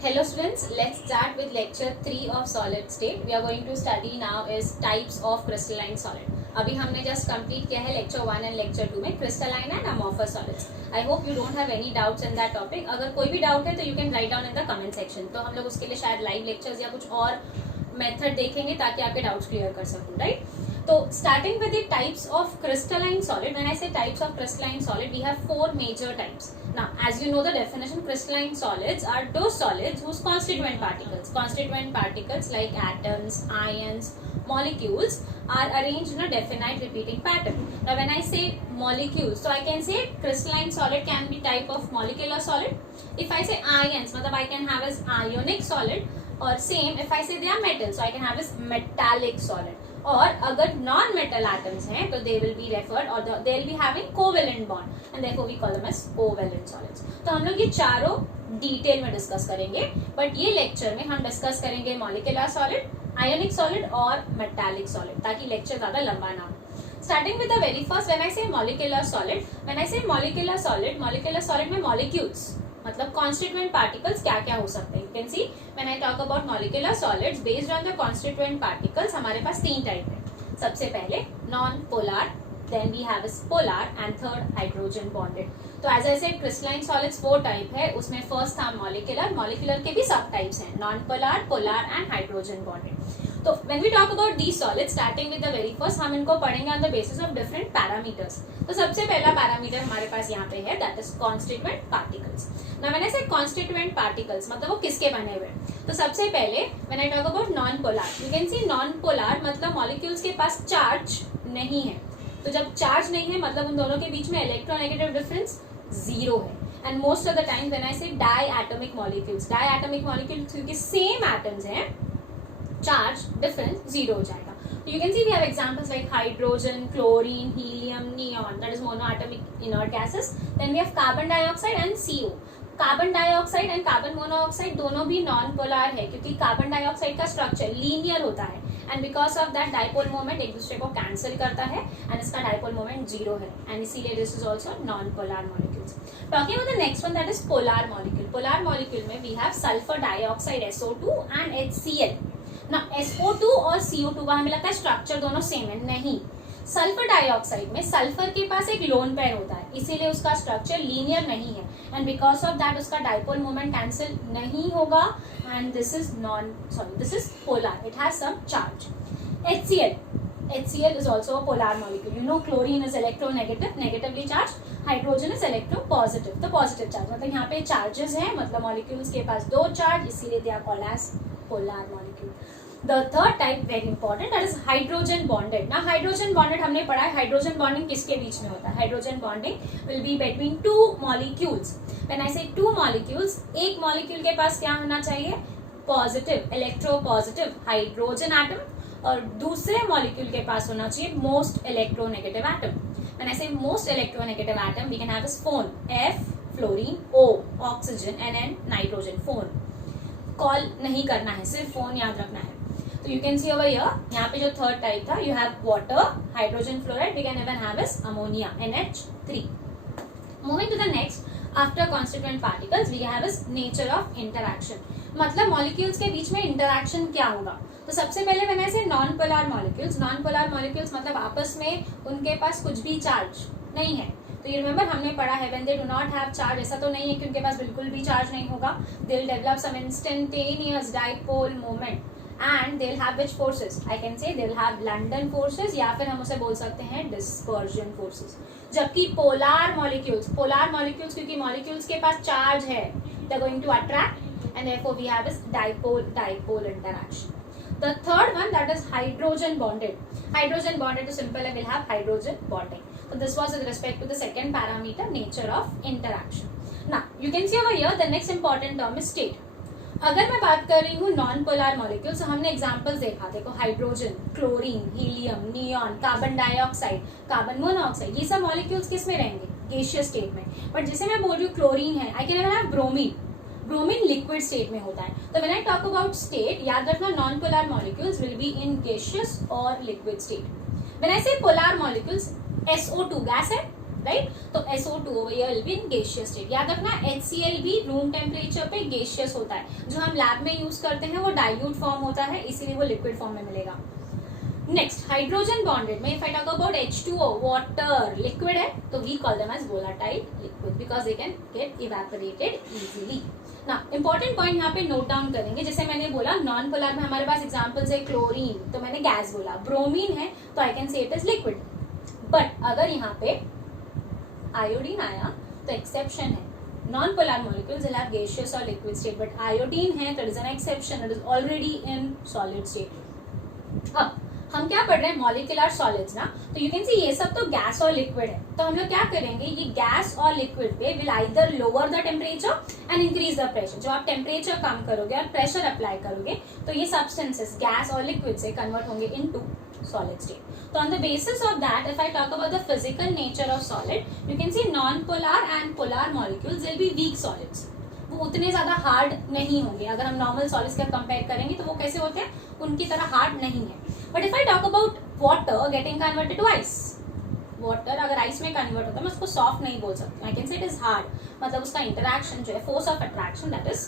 Hello students, let's start with lecture 3 of solid state. We are going to study now is types of crystalline solid. अभी हमने just complete किया है lecture 1 and lecture 2 में crystalline and amorphous solids. I hope you don't have any doubts in that topic. अगर कोई भी doubt है तो you can write down in the comment section. तो हम लोग उसके लिए शायद live lectures या कुछ और मेथड देखेंगे ताकि आपके डाउट्स क्लियर कर सकूं, राइट? तो starting with the types of crystalline solid, when I say types of crystalline solid, we have four major types. Now as you know the definition, crystalline solids are those solids whose constituent particles like atoms, ions, molecules are arranged in a definite repeating pattern. Now when I say molecules, so I can say crystalline solid can be type of molecular solid. If I say ions, मतलब I can have as ionic solid. और same if I say they are metal, so I can have is metallic solid. और अगर non metal atoms हैं तो they will be referred और they will be having covalent bond and therefore we call them as covalent solids. तो हम लोग ये चारों डिटेल में डिस्कस करेंगे, बट ये लेक्चर में हम डिस्कस करेंगे मॉलिक्यूलर सॉलिड, आयोनिक सॉलिड और मेटालिक सॉलिड, ताकि लेक्चर ज्यादा लंबा ना हो. Starting with the very first, when I say molecular solid, when I say molecular solid में मॉलिक्यूल्स मतलब कॉन्स्टिट्यूएंट पार्टिकल्स क्या क्या हो सकते हैं. You can see when I talk about molecular solids based on the constituent particles, हमारे पास तीन टाइप है. सबसे पहले non polar, then we have polar and third hydrogen bonded. तो as I said crystalline solids four type है, उसमें first था मॉलिक्यूलर के भी सब टाइप्स हैं, non polar, polar and hydrogen bonded. तो when we talk about these solids, starting with the very first, हम इनको पढ़ेंगे on the basis of different parameters. तो सबसे पहला पैरामीटर हमारे पास यहाँ पे है, that is constituent particles. Now when I say constituent particles मतलब वो किसके बने हुए. तो सबसे पहले when I talk about non polar, you can C non polar मतलब मॉलिक्यूल्स के पास चार्ज नहीं है. तो जब चार्ज नहीं है मतलब उन दोनों के बीच में इलेक्ट्रोनेगेटिव डिफरेंस जीरो है. And most of the time when I से डायटोमिक मॉलिक्यूल्स क्योंकि सेम एटम्स हैं, चार्ज डिफरेंस जीरो हो जाएगा. You can see we have examples like hydrogen, chlorine, helium, neon, that is monoatomic inert gases. Then we have carbon dioxide and CO. Carbon dioxide and carbon monoxide दोनों भी non polar है, क्योंकि carbon dioxide का structure linear होता है and because of that dipole moment एक दूसरे को कैंसिल करता है एंड इसका डाइपोल मोमेंट जीरो है एंड इसीलिए this is also non polar molecules. Talking about the next one, that is polar molecule. Polar molecule में we have sulphur dioxide SO2 and HCl. ना SO2 और CO2 का हमें लगता है स्ट्रक्चर दोनों सेम है, नहीं. सल्फर डाइऑक्साइड में सल्फर के पास एक लोन पेयर होता है, इसीलिए उसका स्ट्रक्चर लीनियर नहीं है एंड बिकॉज ऑफ दैट उसका डाइपोल मोमेंट कैंसिल नहीं होगा and this is polar, it has some charge. HCl is also a polar molecule. You know chlorine is electronegative, negatively charged. Hydrogen is electropositive, तो positive charge मतलब यहाँ पे charges हैं, मतलब molecules के पास दो चार्ज, इसीलिए they are called as polar molecule. The third type very important, that is hydrogen bonded. ना हाइड्रोजन बॉन्डेड हमने पढ़ा है, हाइड्रोजन बॉन्डिंग किसके बीच में होता है. Hydrogen bonding will be between two molecules. When I से टू मॉलिक्यूल्स, एक मॉलिक्यूल के पास क्या होना चाहिए, पॉजिटिव इलेक्ट्रोपॉजिटिव हाइड्रोजन एटम और दूसरे मॉलिक्यूल के पास होना चाहिए most electronegative atom. When I say most electronegative atom, we can have as phone, F fluorine, O oxygen and N nitrogen. phone call नहीं करना है, सिर्फ फोन याद रखना है. तो you can see over here, यहाँ पे जो थर्ड टाइप था, you have water, hydrogen fluoride, we can even have is ammonia, NH3. Moving to the next, after constituent particles we have is nature of interaction. मतलब molecules के बीच में interaction क्या होगा. तो सबसे पहले व्हेन आई से नॉन पोलर मॉलिक्यूल्स मतलब आपस में उनके पास कुछ भी चार्ज नहीं है. तो ये रिमेंबर हमने पढ़ा है, when they do not have charge, ऐसा तो नहीं है कि उनके पास बिल्कुल भी चार्ज नहीं होगा. They will develop some instantaneous dipole moment and they will have which forces, I can say they will have London forces या फिर हम उसे बोल सकते हैं डिस्पर्जन फोर्सेस. जबकि पोलर मॉलिक्यूल्स क्योंकि मॉलिक्यूल्स के पास चार्ज है, they are going to attract and therefore we have this dipole interaction. The third one, that is hydrogen bonded. To simple we'll have hydrogen bonding. So this was with respect to the second parameter, nature of interaction. Now you can see over here the next important term is state. अगर मैं बात कर रही हूँ non polar molecules, हमने examples देखा, देखो hydrogen, chlorine, helium, neon, carbon dioxide, carbon monoxide, ये सब मॉलिक्यूल्स किस में रहेंगे, गैसियस स्टेट में. बट जैसे मैं बोल रही हूँ क्लोरीन है, I can even have bromine liquid state में होता है. तो when I talk about state, याद रखना non polar molecules will be in gaseous और लिक्विड स्टेट. व्हेन आई से पोलर मॉलिक्यूल्स, SO2 गैस है, राइट। तो SO2 over here will be in gaseous state. याद रखना HCl भी रूम टेम्परेचर पे गैसियस होता है, जो हम लैब में यूज करते हैं वो डाइल्यूट फॉर्म होता है, इसीलिए वो लिक्विड फॉर्म में मिलेगा। नेक्स्ट हाइड्रोजन बॉन्डेड में if I talk about H2O water liquid है तो we call them as volatile liquid because they can get evaporated easily. ना इंपॉर्टेंट पॉइंट यहाँ पे नोट डाउन करेंगे, जैसे मैंने बोला नॉन पोलर में हमारे पास एग्जांपल्स है क्लोरीन, तो मैंने गैस बोला, ब्रोमीन है तो आई can say it is liquid. But अगर यहाँ पे आयोडीन आया तो एक्सेप्शन है, non polar molecules will have gaseous और लिक्विड स्टेट, बट आयोडीन है तो it is an exception, it is already in solid state. अब हम क्या पढ़ रहे हैं मॉलिक्यूलर सॉलिड्स ना, तो यू कैन सी ये सब तो गैस और लिक्विड है, तो हम लोग क्या करेंगे ये गैस और लिक्विड पे will either lower the temperature and increase the pressure. जो आप टेम्परेचर कम करोगे और प्रेशर अप्लाई करोगे तो ये सब्सटेंसेस गैस और लिक्विड से कन्वर्ट होंगे into solid state. So on the basis of that, if I talk about the physical nature of solid, you can see non-polar and polar molecules will be weak solids. वो उतने ज्यादा hard नहीं होंगे, अगर हम normal solids का compare करेंगे तो वो कैसे होते हैं, उनकी तरह हार्ड नहीं है। But if I talk about water getting converted to ice, water अगर आइस में कन्वर्ट होता है मैं उसको सॉफ्ट नहीं बोल सकती, I can say it is hard, मतलब उसका इंटरैक्शन जो है force of attraction that is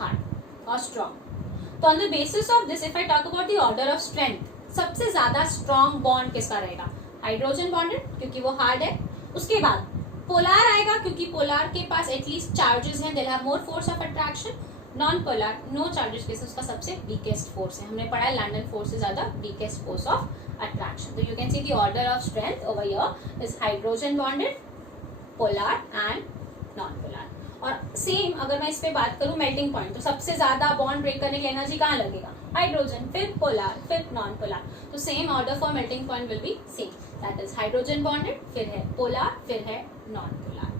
hard और स्ट्रॉन्ग। तो on the basis of this if I talk about the order of strength, सबसे ज्यादा स्ट्रॉन्ग बॉन्ड किसका रहेगा, हाइड्रोजन बॉन्डेड क्योंकि वो हार्ड है। उसके बाद पोलार आएगा क्योंकि पोलार के पास एटलीस्ट चार्जेस हैं, they have more force of attraction. Non polar no charges के साथ उसका सबसे वीकेस्ट फोर्स है, हमने पढ़ा है लंडन फोर्स से ज्यादा वीकेस्ट फोर्स ऑफ अट्रैक्शन। तो you can see the order of strength over here is hydrogen bonded, polar and non polar. और सेम अगर मैं इस पे बात करूं मेल्टिंग पॉइंट, तो सबसे ज्यादा बॉन्ड ब्रेक करने की एनर्जी कहाँ लगेगा, हाइड्रोजन, फिर पोलार, फिर नॉन पोलार। तो same order for melting point will be same, that is hydrogen bonded, फिर है पोलार, फिर है non polar.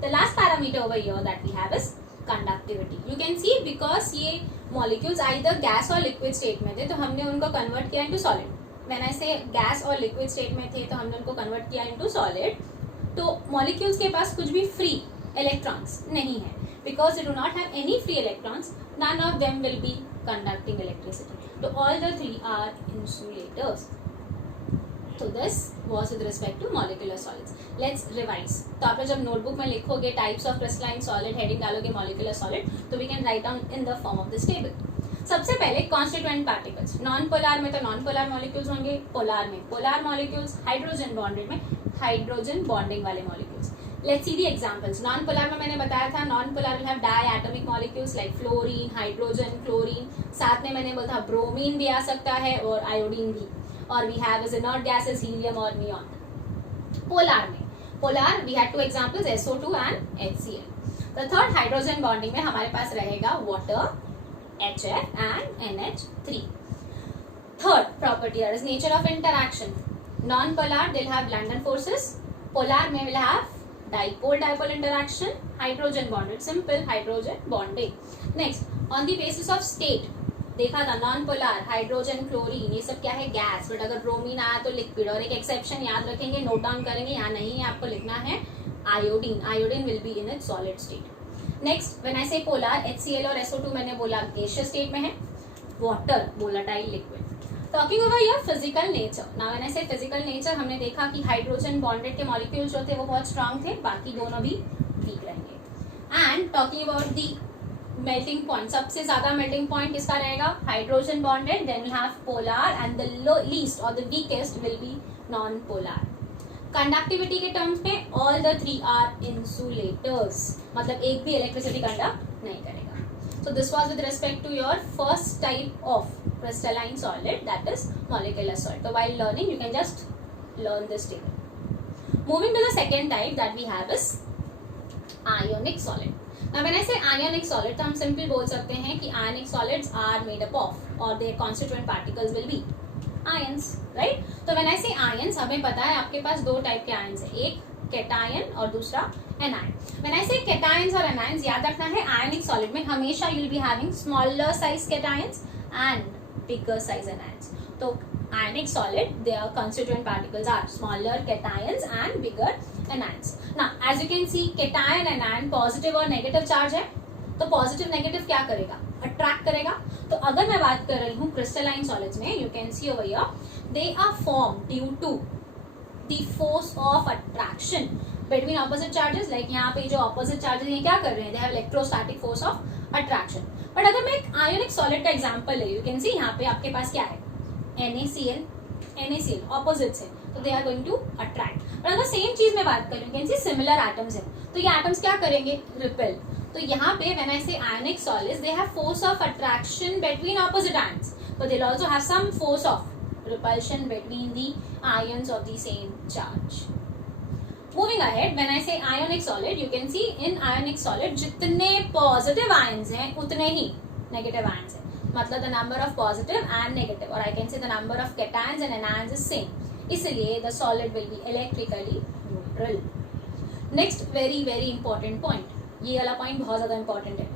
The last parameter over here that we have is conductivity. You can see because ये molecules either gas और liquid state में थे तो हमने उनको कन्वर्ट किया इनटू सॉलिड, व्हेन आई से गैस और लिक्विड स्टेट में थे तो हमने उनको कन्वर्ट किया इनटू सॉलिड। तो मॉलिक्यूल्स के पास कुछ भी फ्री इलेक्ट्रॉन्स नहीं है, because they do not have any free electrons, none of them will be conducting electricity. So all the three are insulators. So this was with respect to molecular solids. Let's revise. तो आप जब notebook में लिखोगे types of crystalline solid, heading डालोगे molecular solid, तो we can write down in the form of this table. सबसे पहले constituent particles. Non polar में तो नॉन पोलर मॉलिक्यूल्स होंगे, पोलर में पोलर मॉलिक्यूल्स, हाइड्रोजन बॉन्डेड में हाइड्रोजन बॉन्डिंग वाले molecules. Let's see the examples. Non polar में मैंने बताया था non polar will have diatomic molecules like fluorine, hydrogen, chlorine, साथ में मैंने बोला था ब्रोमीन भी आ सकता है और आयोडीन भी, और we have as inert gases helium और नियॉन। पोलर में polar we had two examples SO2 and HCl। The third hydrogen bonding में हमारे पास रहेगा water, HF and NH3। Third property is nature of interaction. Non polar they will have London forces, polar में will have dipole-dipole interaction, hydrogen bonded, simple hydrogen bonding. Next, on the basis of state, देखा था non polar hydrogen, chlorine, ये सब क्या है gas, but अगर bromine आया तो लिक्विड। और एक एक्सेप्शन याद रखेंगे, नोट डाउन करेंगे, यहाँ नहीं है आपको लिखना है iodine, iodine will be in it solid state. Next when I से पोलर, HCl और SO2 मैंने बोला गैसियस स्टेट में है, water volatile liquid. Talking over your physical nature, now when I से फिजिकल नेचर, हमने देखा कि हाइड्रोजन बॉन्डेड के मॉलिक्यूल्स जो थे वो बहुत स्ट्रांग थे, बाकी दोनों भी वीक रहेंगे। And talking about the melting point, सबसे ज्यादा मेल्टिंग पॉइंट किसका रहेगा, hydrogen bonded, then will have polar and the least और the weakest will be non polar. Conductivity के टर्म्स में all the three are insulators, मतलब एक भी इलेक्ट्रिसिटी कंडक्ट नहीं करेगा। So this was with respect to your first type of crystalline solid, that is molecular solid. So while learning you can just learn this table. Moving to the second type that we have is ionic solid. Now when I say ionic solid, तो हम simple बोल सकते हैं कि ionic solids are made up of or their constituent particles will be ions, right? तो when I say ions, हमें पता है आपके पास दो टाइप के ions है, एक कैटायन और दूसरा एनायन। व्हेन आई से कैटायंस और एनायंस, याद रखना है आयनिक सॉलिड में हमेशा you will be having smaller size cations and bigger size anions. तो ionic solid their constituent particles are smaller cations and bigger anions. Now as you can see cation anion positive और negative charge है, तो positive negative क्या करेगा, attract करेगा। तो अगर मैं बात कर रही हूँ क्रिस्टलाइन सॉलिड्स में, you can see over here they are form due to the force of attraction between opposite charges, like यहाँ पे जो opposite charges ये क्या कर रहे हैं, they have electrostatic force of attraction. But अगर मैं एक ionic solid का example ले, you can see यहाँ पे आपके पास क्या है, NaCl opposites है, तो they are going to attract. पर अगर सेम चीज में बात करूँ, you can see similar atoms है, तो ये atoms क्या करेंगे, repel. तो यहाँ पे when I say ionic solids, they have force of attraction between opposite ions, but they'll also have some force of repulsion between the ions of the same charge. Moving ahead, when I say ionic solid, you can see in ionic solid जितने positive ions हैं उतने ही negative ions हैं. मतलब the number of positive and negative, or I can say the number of cations and anions is same. इसलिए the solid will be electrically neutral. Next very very important point. ये वाला point बहुत ज़्यादा important है.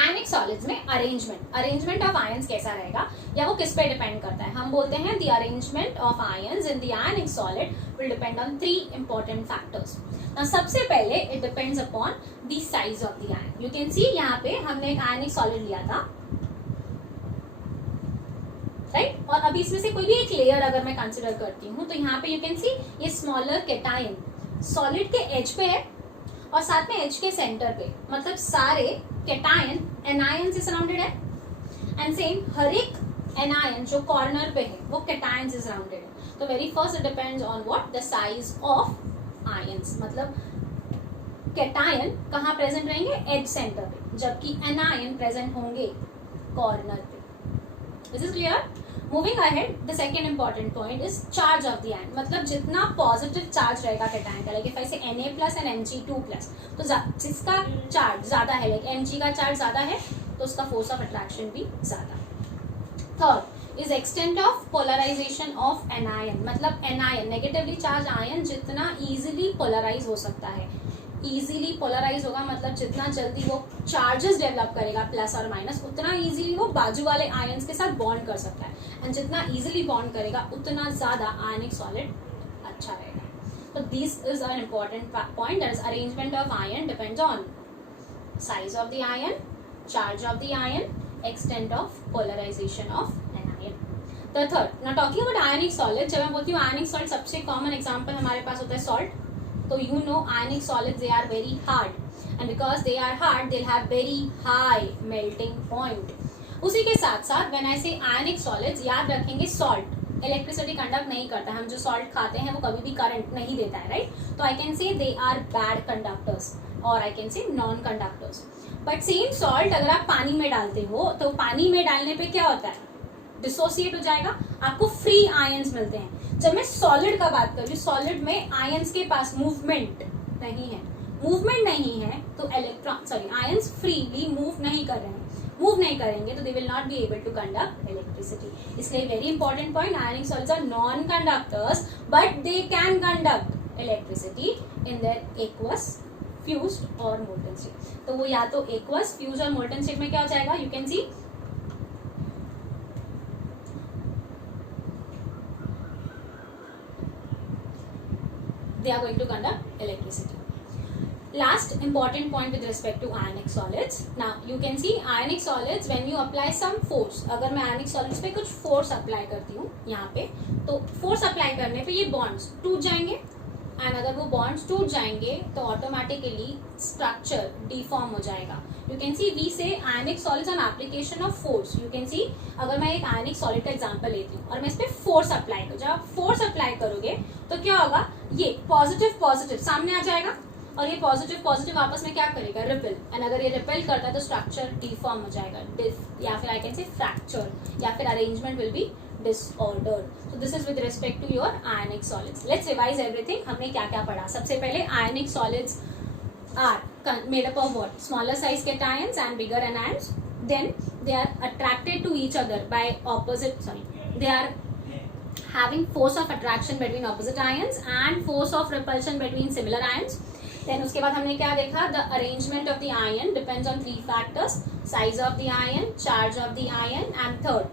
आयनिक solids में arrangement of ions कैसा रहेगा या वो किस पे डिपेंड करता है. हम बोलते हैं the arrangement of ions in the ionic solid will depend on 3 important factors. सबसे पहले it depends upon the size of the ion. You can सी यहाँ पे हमने एक आयनिक सॉलिड लिया था, राइट, और अभी इसमें से कोई भी एक लेयर अगर मैं कंसिडर करती हूँ तो यहाँ पे यू कैन सी ये स्मॉलर कैटायन सॉलिड के एज पे है और साथ में एज के सेंटर पे, मतलब सारे कैटायन एनायन से सराउंडेड है, एंड सेम हर एक एनायन जो कॉर्नर पे है वो कैटायन से सराउंडेड है. तो very first it depends on what, the size of ions. मतलब कैटायन कहाँ प्रेजेंट रहेंगे, एज सेंटर पे, जबकि एनायन प्रेजेंट होंगे कॉर्नर पे. This is clear. Moving ahead, the second important point is charge of the ion. मतलब जितना positive charge रहेगा कैटायन का, लाइक इफ आई से Na+ एंड Mg2+, तो जिसका चार्ज ज्यादा है, लाइक Mg का चार्ज ज्यादा है तो उसका फोर्स ऑफ अट्रैक्शन भी ज्यादा. Third is extent of polarization of anion. मतलब एनायन नेगेटिवली चार्ज आयन जितना इजीली पोलराइज हो सकता है, इजीली पोलराइज होगा मतलब जितना जल्दी वो चार्जेस डेवलप करेगा प्लस और माइनस, उतना इजीली वो बाजू वाले आयंस के साथ बॉन्ड कर सकता है, एंड जितना इजीली बॉन्ड करेगा उतना ज्यादा आयनिक सॉलिड अच्छा रहेगा. तो this is an important point, that is arrangement of ion depends on size of the ion, charge of the ion, extent of polarization of an ion. The third, now talking about ionic solid, जब मैं बोलती हूँ ionic solid सबसे common example हमारे पास होता है salt. So you know ionic solids, they are very hard, and because they are hard they'll have very high melting point. उसी के साथ साथ when I say ionic solids, याद रखेंगे salt इलेक्ट्रिसिटी कंडक्ट नहीं करता. हम जो सॉल्ट खाते हैं वो कभी भी करंट नहीं देता है, राइट. तो आई can say they are bad conductors और आई कैन से non conductors. But same salt अगर आप पानी में डालते हो तो पानी में डालने पे क्या होता है, डिसोसिएट हो जाएगा, आपको फ्री आयंस मिलते हैं. जब मैं सॉलिड का बात कर रही हूँ, सॉलिड में आयंस के पास मूवमेंट नहीं है, मूवमेंट नहीं है तो आयंस फ्रीली मूव नहीं कर रहे हैं, मूव नहीं करेंगे तो they will not be able to conduct electricity. इसलिए very important point, ionic solids are non conductors but they can conduct electricity in their aqueous, fused और मोल्टन स्टेट. तो वो या तो एक्वस, फ्यूज और मोल्टन स्टेट में क्या हो जाएगा, you can see they are going to conduct electricity. Last important point with respect to ionic solids. Now you can see ionic solids when you apply some force. अगर मैं ionic solids पे कुछ force apply करती हूँ यहाँ पे, तो force apply करने पे ये bonds टूट जाएंगे, and अगर वो bonds टूट जाएंगे तो automatically structure deform हो जाएगा. You can see we say ionic solids on application of force. You can see अगर मैं एक ionic solid का example लेती हूँ और मैं इस पे force apply करूँ, जब आप force apply करोगे तो क्या होगा, ये पॉजिटिव पॉजिटिव सामने आ जाएगा और ये पॉजिटिव पॉजिटिव आपस में क्या करेगा, रिपेल, एंड अगर ये रिपेल करता है तो स्ट्रक्चर डिफॉर्म हो जाएगा, या फिर आई कैन से फ्रैक्चर, या फिर arrangement will be disordered. So this is with respect to your ionic solids. Let's revise everything. हमने क्या क्या पढ़ा. सबसे पहले ionic solids are made up of what, smaller size cations and bigger anions. Then they are attracted to each other by opposite, they are having force of attraction between opposite ions and force of repulsion between similar ions. Then उसके बाद हमने क्या देखा, the arrangement of the ion depends on 3 factors, size of the ion, charge of the ion, and third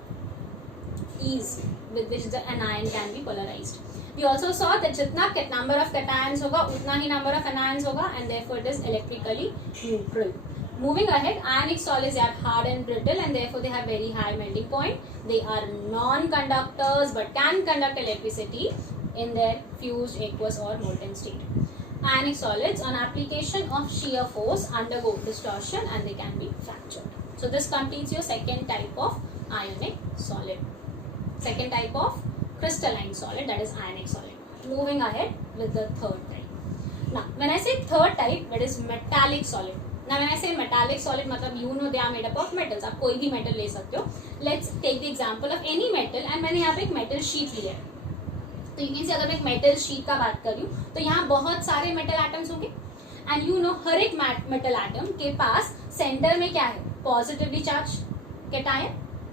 ease with which the anion can be polarized. We also saw that जितना number of cations होगा उतना ही number of anions होगा, and therefore it is electrically neutral. Moving ahead, ionic solids are hard and brittle and therefore they have very high melting point. They are non-conductors but can conduct electricity in their fused, aqueous or molten state. ionic solids on application of shear force undergo distortion and they can be fractured. So this completes your second type of ionic solid. Second type of crystalline solid, that is ionic solid. Moving ahead with the third type. Now when I say third type, that is metallic solid. Now when I say metallic solid, मतलब you know they are made up of metals. आप कोई भी metal ले सकते हो. Let's take the example of any metal and मैंने यहाँ पे एक metal sheet लिया है. तो you can see अगर मैं एक metal sheet का बात कर रही हूँ तो यहाँ बहुत सारे metal atoms होंगे and you know हर एक metal atom के पास center में क्या है? Positively charged cation,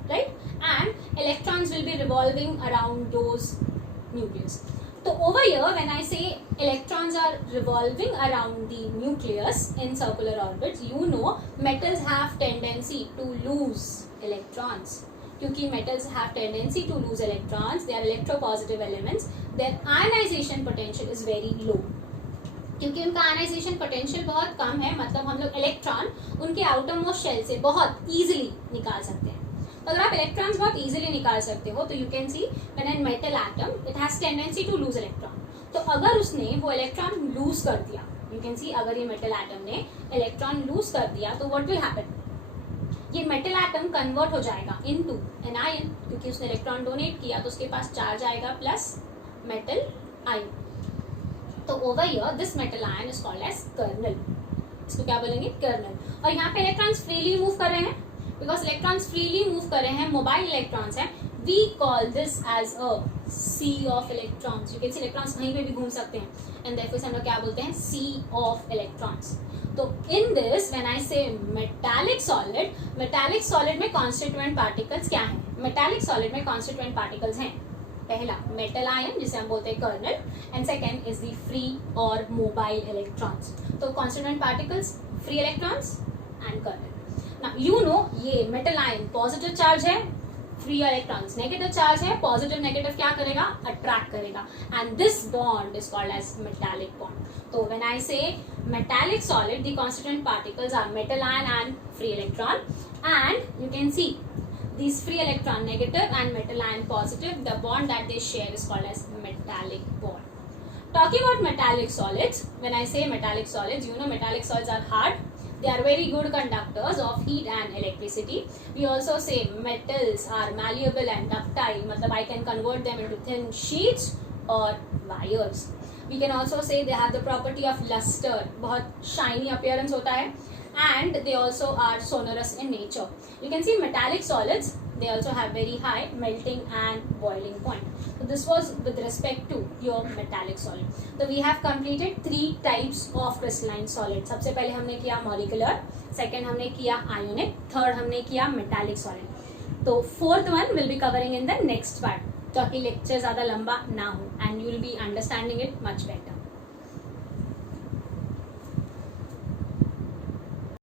right? And electrons will be revolving around those nucleus. So over here when I say electrons are revolving around the nucleus in circular orbits, you know metals have tendency to lose electrons. क्योंकि metals have tendency to lose electrons, they are electropositive elements, their ionization potential is very low. क्योंकि उनका ionization potential बहुत कम है, मतलब हम लोग electron उनके outer most shell से बहुत इजीली निकाल सकते हैं. तो अगर आप इलेक्ट्रॉन्स बहुत इजीली निकाल सकते हो तो you can see when an metal atom it has tendency to lose electron. तो अगर उसने वो इलेक्ट्रॉन लूज कर दिया, यू कैन सी अगर ये मेटल एटम ने इलेक्ट्रॉन लूज कर दिया तो व्हाट विल हैपन? ये मेटल एटम कन्वर्ट हो जाएगा इनटू एन आयन, क्योंकि उसने इलेक्ट्रॉन डोनेट किया तो उसके पास चार्ज आएगा प्लस मेटल आयन. तो over here this metal ion is called as kernel. इसको क्या बोलेंगे? कर्नल. और यहाँ पे इलेक्ट्रॉन्स फ्रीली मूव कर रहे हैं, बिकॉज इलेक्ट्रॉन्स फ्रीली मूव कर रहे हैं, मोबाइल इलेक्ट्रॉन्स हैं. We call this as a sea of electrons. You can see electrons कहीं पे भी घूम सकते हैं एंड देयरफॉर हम लोग क्या बोलते हैं? Sea of electrons. तो in this when I say metallic solid में कॉन्स्टिट्यूएंट पार्टिकल्स क्या हैं? मेटालिक सॉलिड में कॉन्स्टिट्यूएंट पार्टिकल्स हैं पहला मेटल आयन जिसे हम बोलते हैं kernel and second is the free और मोबाइल इलेक्ट्रॉन्स. तो constituent particles, free electrons and kernel. Now you know ये मेटल आयन पॉजिटिव चार्ज है, फ्री इलेक्ट्रॉन्स नेगेटिव चार्ज है. पॉजिटिव नेगेटिव क्या करेगा? अट्रैक्ट करेगा and this bond is called as metallic bond. तो when I say metallic solid, the constituent particles are metal ion and free electron, and you can see these free electron negative and metal ion positive, the bond that they share is called as metallic bond. Talking about metallic solids, when I say metallic solids, you know metallic solids are hard. They are very good conductors of heat and electricity. We also say metals are malleable and ductile, मतलब I can convert them into thin sheets or wires. We can also say they have the property of luster, बहुत shiny appearance होता है, and they also are sonorous in nature. You can see metallic solids, they also have very high melting and boiling point. So this was with respect to your metallic solid. So we have completed 3 types of crystalline solid. सबसे पहले हमने किया molecular, second हमने किया ionic, third हमने किया metallic solid. तो fourth one will be covering in the next part, ताकि लेक्चर ज़्यादा लंबा ना हो and you will be understanding it much better.